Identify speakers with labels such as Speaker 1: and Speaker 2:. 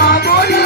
Speaker 1: মা বলি